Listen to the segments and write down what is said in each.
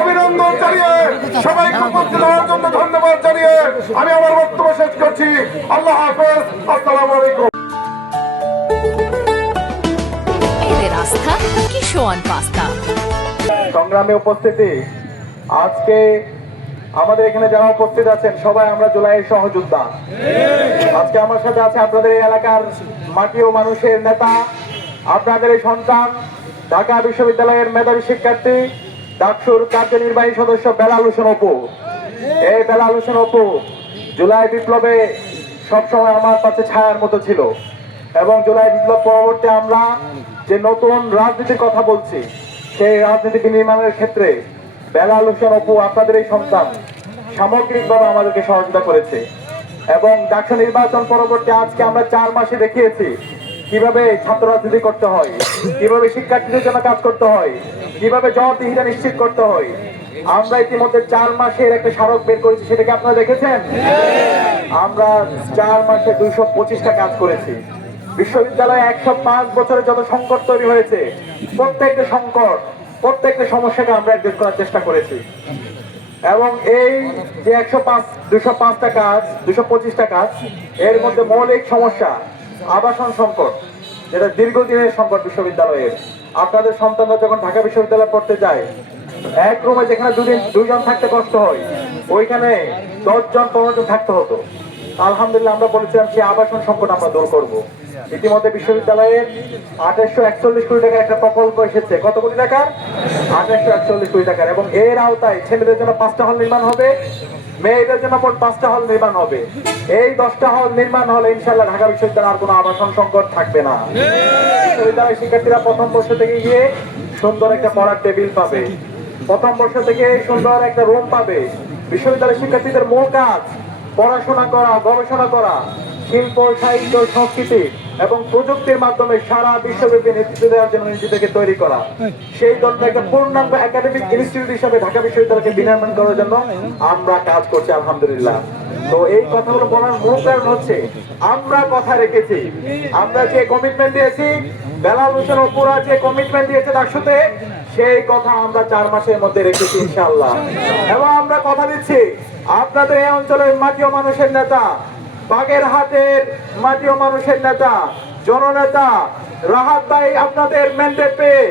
অভিনন্দন জানিয়ে সবাইকে উপস্থিত হওয়ার জন্য ধন্যবাদ জানিয়ে আমি আমার বক্তব্য শেষ করছি। আল্লাহ হাফেজ, আসসালামু আলাইকুম। সংগ্রামে উপস্থিতি, আজকে আমাদের এখানে যারা উপস্থিত আছেন সবাই আমরা জুলাইয়ের সহযোদ্ধা। আজকে আমার সাথে আছে আপনাদের এই এলাকার মাটি ও মানুষের নেতা, আপনাদের এই সন্তান, ঢাকা বিশ্ববিদ্যালয়ের মেধাবী শিক্ষার্থী, ডাকসুর কার্যনির্বাহী সদস্য বেলাল হোসেন অপু। এই বেলাল হোসেন অপু জুলাই বিপ্লবে সবসময় আমার কাছে ছায়ার মতো ছিল এবং জুলাই বিপ্লব পরবর্তী আমরা যে নতুন রাজনীতির কথা বলছি, সেই রাজনীতি বিনির্মাণের ক্ষেত্রে বেলাল হোসেন অপু, আপনাদের এই সন্তান, সামগ্রিকভাবে আমাদেরকে সহযোগিতা করেছে এবং ডাকসু নির্বাচন পরবর্তী আজকে আমরা 4 মাসে দেখিয়েছি কিভাবে ছাত্র রাজনীতি করতে হয়, কিভাবে শিক্ষার্থীদের জন্য কাজ করতে হয়, কিভাবে জবাবদিহিতা নিশ্চিত করতে হয়। আমরা ইতিমধ্যে 4 মাসের একটা স্মারক বের করেছি, সেটাকে আপনারা দেখেছেন। আমরা 4 মাসে 225টা কাজ করেছি। বিশ্ববিদ্যালয়ে 105 বছরে যত সংকট তৈরি হয়েছে, প্রত্যেকটা সংকট, প্রত্যেকটা সমস্যাকে আমরা অ্যাড্রেস করার চেষ্টা করেছি এবং এই যে 205টা কাজ, 225টা কাজ, এর মধ্যে মৌলিক সমস্যা আবাসন সংকট, যেটা দীর্ঘদিনের সংকট বিশ্ববিদ্যালয়ের। আপনাদের সন্তানরা যখন ঢাকা বিশ্ববিদ্যালয়ে পড়তে যায়, এক রুমে যেখানে দুজন থাকতে কষ্ট হয়, ওইখানে 10 জন 15 জন থাকতে হতো। আলহামদুলিল্লাহ আমরা বলেছিলাম সেই আবাসন সংকট আমরা দূর করব। ইতিমধ্যে বিশ্ববিদ্যালয়ের 2841 কোটি টাকার একটা প্রকল্প এসেছে। কত কোটি টাকার? 2841 কোটি টাকার। এবং এর আওতায় ছেলেদের জন্য 5টা হল নির্মাণ হবে, মেয়েদের জন্য মোট 5টা হল নির্মাণ হবে। এই 10টা হল নির্মাণ হলে ইনশাআল্লাহ ঢাকা বিশ্ববিদ্যালয়ের আর কোনো আবাসন সংকট থাকবে না। বিশ্ববিদ্যালয়ের শিক্ষার্থীরা প্রথম বর্ষ থেকে গিয়ে সুন্দর একটা পড়ার টেবিল পাবে, প্রথম বর্ষ থেকে সুন্দর একটা রুম পাবে। বিশ্ববিদ্যালয়ের শিক্ষার্থীদের মূল কাজ পড়াশোনা করা, গবেষণা করা, শিল্প, সাহিত্য, সংস্কৃতি এবং প্রযুক্তির মাধ্যমে সারা বিশ্বব্যাপী নেতৃত্ব দেওয়ার জন্য নিজেদেরকে তৈরি করা। সেই ধরনের একটা পূর্ণাঙ্গ একাডেমিক ইনস্টিটিউট হিসেবে ঢাকা বিশ্ববিদ্যালয়কে বিনির্মাণ করার জন্য আমরা কাজ করছি আলহামদুলিল্লাহ। তো এই কথাগুলো বলার মূল কারণ হচ্ছে আমরা কথা রেখেছি, আমরা যে কমিটমেন্ট দিয়েছি, বেলাল হোসেন অপুরা যে কমিটমেন্ট দিয়েছে ডাকসুতে, সেই কথা আমরা 4 মাসের মধ্যে রেখেছি ইনশাআল্লাহ। এবং আমরা কথা দিচ্ছি আপনাদের এই অঞ্চলের মাটি ও মানুষের নেতা, বাগেরহাটের মাটি ও মানুষের নেতা, জননেতা রাহাত ভাই আপনাদের ম্যান্ডেট পেয়ে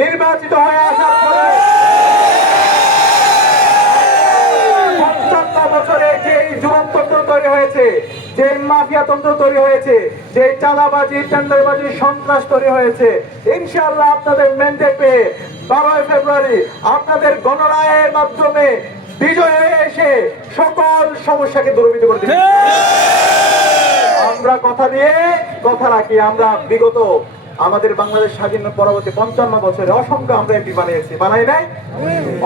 নির্বাচিত হয়ে আসার পরে 55 বছরে যে যুবতন্ত্র তৈরি হয়েছে, যে মাফিয়া তন্ত্র তৈরি হয়েছে, যে চাঁদাবাজি, টেন্ডারবাজি, সন্ত্রাস তৈরি হয়েছে, ইনশাআল্লাহ আপনাদের ম্যান্ডেট পেয়ে 12 ফেব্রুয়ারি আপনাদের গণরায়ের মাধ্যমে বিজয় হয়ে এসে সকল সমস্যাকে দূরীভূত করে দিবে। আমরা কথা দিয়ে কথা রাখি। আমরা বিগত আমাদের বাংলাদেশ স্বাধীন পরবর্তী 55 বছরে অসংখ্য আমরা এমপি বানিয়েছি, বানাই নাই?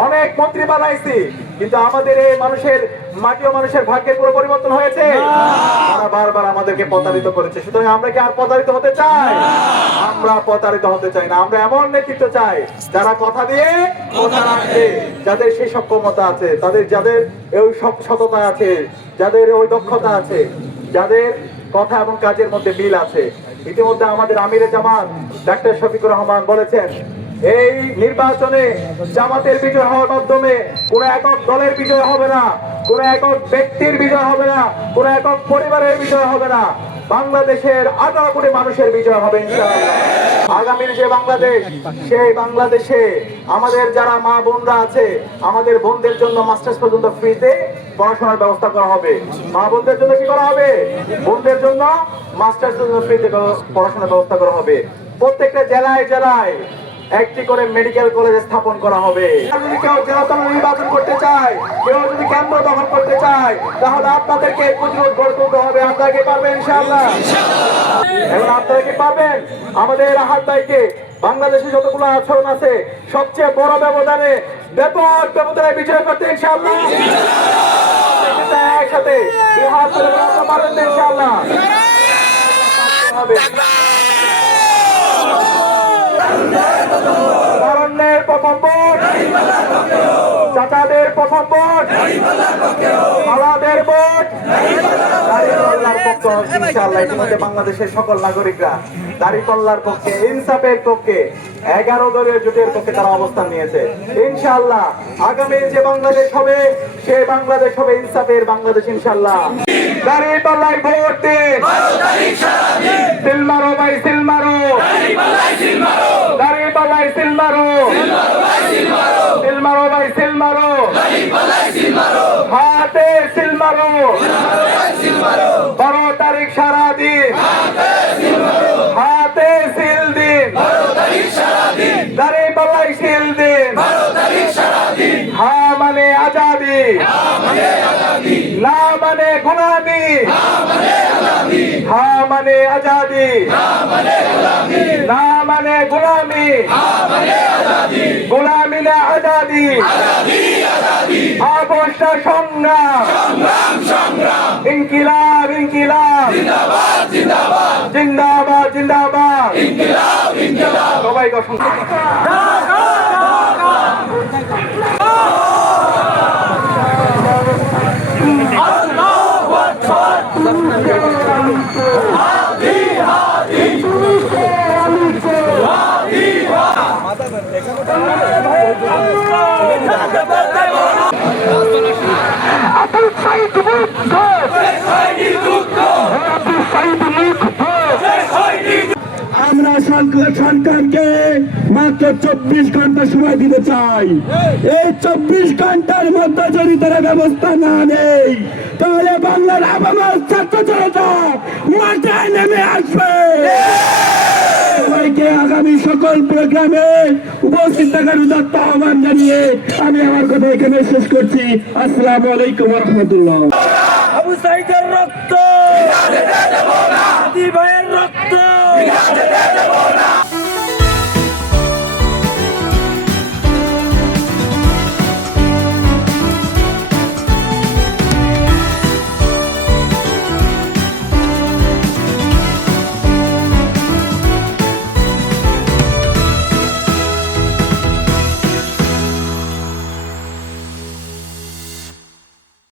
অনেক মন্ত্রী বানাইছি, কিন্তু আমাদের এই মানুষের মাটি ও মানুষের ভাগ্যের পুরো পরিবর্তন হয়েছে। তারা বারবার আমাদেরকে প্রতারিত করেছে। সুতরাং আমরা কি আর প্রতারিত হতে চাই? আমরা প্রতারিত হতে চাই না। আমরা এমন নেতৃত্ব চাই যারা কথা দিয়ে কথা রাখে, যাদের সেই সক্ষমতা আছে, যাদের ওই সততা আছে, যাদের ওই দক্ষতা আছে, যাদের কথা এবং কাজের মধ্যে মিল আছে। ইতিমধ্যে আমাদের আমিরে জামাত ডাক্তার শফিকুর রহমান বলেছেন, এই নির্বাচনে জামাতের বিজয় হওয়ার মাধ্যমে কোন একক দলের বিজয় হবে না, কোন একক ব্যক্তির বিজয় হবে না, কোন একক পরিবারের বিজয় হবে না, বাংলাদেশের 18 কোটি মানুষের বিজয় হবে ইনশাআল্লাহ। আগামীর যে বাংলাদেশ, সেই বাংলাদেশে আমাদের যারা মা বোনরা আছে, আমাদের বোনদের জন্য মাস্টার্স পর্যন্ত ফ্রিতে পড়াশোনার ব্যবস্থা করা হবে। মা বোনদের জন্য কি করা হবে? বোনদের জন্য মাস্টার্স পর্যন্ত ফ্রিতে পড়াশোনার ব্যবস্থা করা হবে। প্রত্যেকটা জেলায় জেলায় একটি করে মেডিকেল কলেজ স্থাপন করা হবে। যদি কেউ জেলাতন্ত্র নির্বাচন করতে চায়, কেউ যদি কেন্দ্র দখল করতে চায়, তাহলে আপনাদেরকে প্রতিরোধ গড়ে তুলতে হবে। আপনারা কি পারবেন ইনশাআল্লাহ? এবং আপনারা কি পারবেন আমাদের রাহাত ভাইকে বাংলাদেশে যতগুলো আচরণ আছে সবচেয়ে বড় ব্যবধানে ব্যাপক ব্যবধানে বিজয় করতে ইনশাআল্লাহ? একসাথে পারবেন ইনশাআল্লাহ? তারুণ্যের প্রথম ভোট, চাচাদের প্রথম ভোট, মালাদের ভোট, ইনশাআল্লাহ ইতিমধ্যে বাংলাদেশের সকল নাগরিকরা দাঁড়িপাল্লার পক্ষে, ইনসাফের পক্ষে, 11 দলীয় জোটের পক্ষে তারা অবস্থান নিয়েছে। ইনশাআল্লাহ আগামী যে বাংলাদেশ হবে সে বাংলাদেশ হবে ইনসাফের বাংলাদেশ ইনশাআল্লাহ। দাঁড়িপাল্লায় ভোট দিন, সিল মারো ভাই সিল মারো, দাঁড়িপাল্লায় সিল মারো, সিল মারো ভাই সিল মারো, হাতে সিল মারো, 12 তারিখ সারা দিন হাতে সিল দিন, দাঁড়িপাল্লায় সিল দিন। হা মানে আজাদি, না মানে গুলামি, হা মানে আজাদি, না মানে গুলামি, গুলামি না আজাদি, অবস্থা সংগ্রাম, ইনকিলাব ইনকিলাব, জিন্দাবাদ জিন্দাবাদ, সবাইকে অসংখ্য আমরা সরকারকে মাত্র 24 ঘন্টা সময় দিতে চাই। এই 24 ঘন্টার মধ্যে যদি তারা ব্যবস্থা না নেই তাহলে বাংলার আবামার ছাত্র জনতা মাঠে নেমে আসবে। সবাইকে আগামী সকল প্রোগ্রামে উপস্থিত থাকার উদাত্ত আহ্বান জানিয়ে আমি আমার কথা এখানে শেষ করছি। আসসালামু আলাইকুম ওয়া রাহমাতুল্লাহ। আবু সাইদের রক্ত, ভাইয়ের রক্ত।